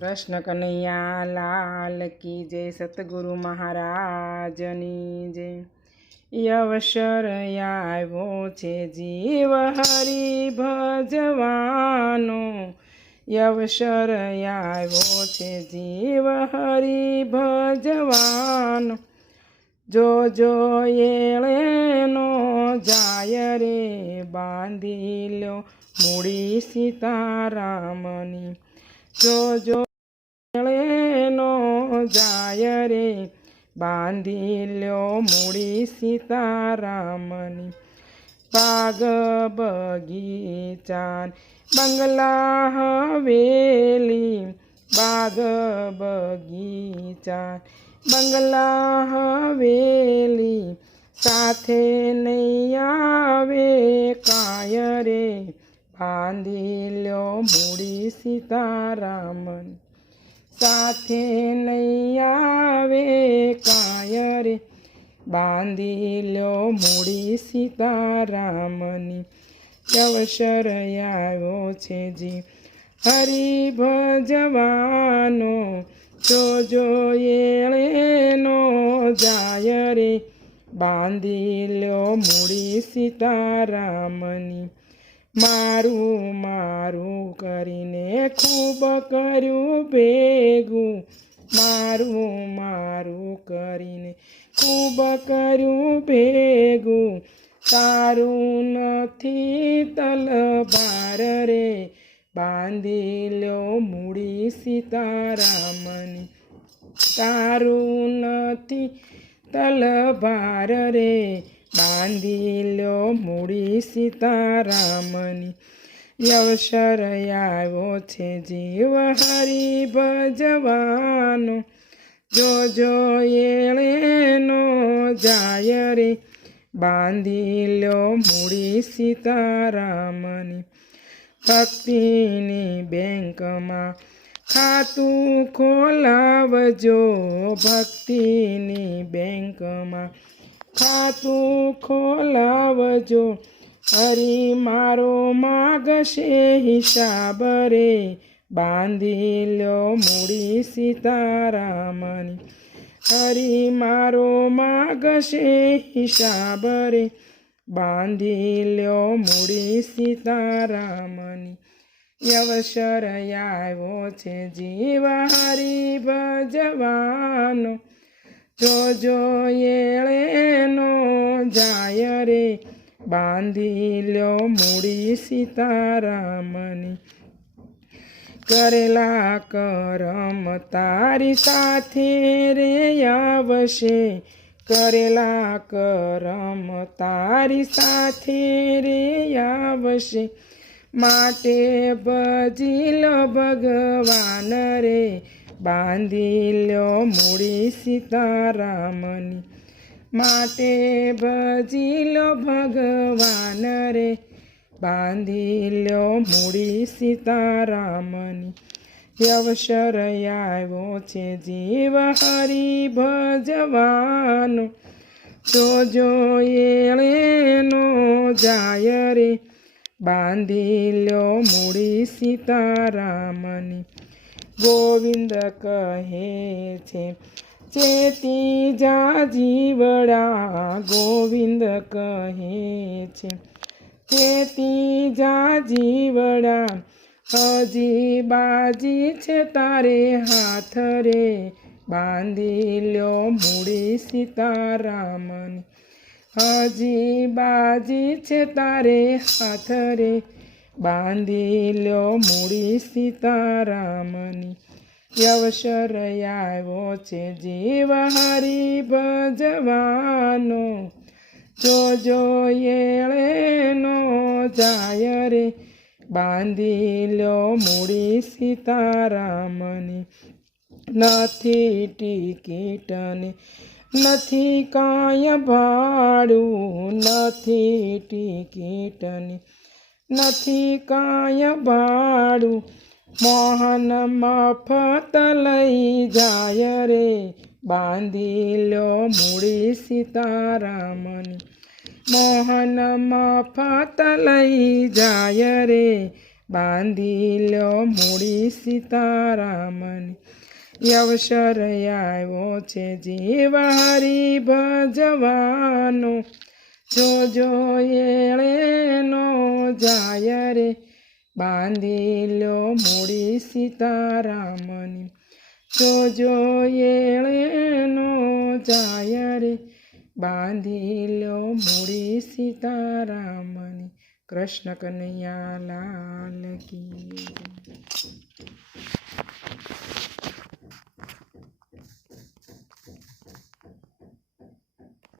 કૃષ્ણ કનૈયા લાલ કી જય, સતગુરુ મહારાજની જય। અવસર આવ્યો છે જીવ હરિ ભજવાનો, અવસર આવ્યો છે જીવ હરિ ભજવાનો। જો એળેનો જાય રે બાંધી લ્યો મૂડી સીતારામની। જો એળેનો જાય રે બાંધી લ્યો મૂડી સીતારામની। બાગ બગીચા બંગલા હવેલી, બાગ બગીચા બંગલા હવેલી, સાથે નહીં આવે કાય રે બાંધી લ્યો મૂડી સીતારામની। સાથે નહીં આવે કાય રે બાંધી લ્યો મૂડી સીતારામની। અવસર આવ્યો છે જી હરિ ભજવાનો, જો એળેનો જાય રે બાંધી લ્યો મૂડી સીતારામની। મારું કરીને ખૂબ કર્યું ભેગું, મારું કરીને ખૂબ કર્યું ભેગું, તારું નથી તલવાર રે બાંધી લ્યો મૂડી સીતારામની। તારું નથી તલવાર રે બાંધી લ્યો મૂડી સીતારામની। અવસર આવ્યો છે જીવ હરિ ભજવાનો, જો એળેનો જાય રે બાંધી લ્યો મૂડી સીતારામની। ભક્તિની બેંકમાં ખાતું ખોલાવજો, ભક્તિની બેંકમાં ખાતું ખોલાવજો, હરિ મારો માગશે હિસાબ રે બાંધી લ્યો મૂડી સીતારામની। હરિ મારો માગશે હિસાબ રે બાંધી લ્યો મૂડી સીતારામની। અવસર આવ્યો છે જીવ હરિ ભજવાનો, જો એળેનો જાય રે બાંધી લ્યો મૂડી સીતારામની। કરેલા કરમ તારી સાથે રે આવશે, કરેલા કરમ તારી સાથે રે આવશે, માટે ભજી લો ભગવાન રે બાંધી લ્યો મૂડી સીતારામની। માટે ભજી લો ભગવાન રે બાંધી લ્યો મૂડી સીતારામની। અવસર આવ્યો છે જીવ હરિ ભજવાનો, જો એળેનો જાય રે બાંધી લ્યો મૂડી સીતારામની। ગોવિંદ કહે છે ચેતી જા જીવડા, ગોવિંદ કહે છે ચેતી જા જીવડા, હજી બાજી છે તારે હાથ રે બાંધી લ્યો મૂડી સીતારામની। હજી બાજી છે તારે હાથ રે બાંધી લ્યો મૂડી સીતારામની। અવસર આવ્યો છે જીવ હરિ ભજવાનો, જો એળેનો જાય રે બાંધી લ્યો મૂડી સીતારામની। નથી ટિકિટને નથી કાંઈ ભાડું, નથી ટિકિટને નથી કાંઈ ભાડું, મોહન મફત લઈ જાય રે બાંધી લ્યો મૂડી સીતારામની। મોહન મફત લઈ જાય રે બાંધી લ્યો મૂડી સીતારામની અવસર આવ્યો છે જીવ હરી ભજવાનો જોજો એળેનો જાય રે બાંધી લ્યો મૂડી સીતારામની જોજો એળેનો જાય રે બાંધી લ્યો મૂડી સીતારામની કૃષ્ણ કનૈયા લાલ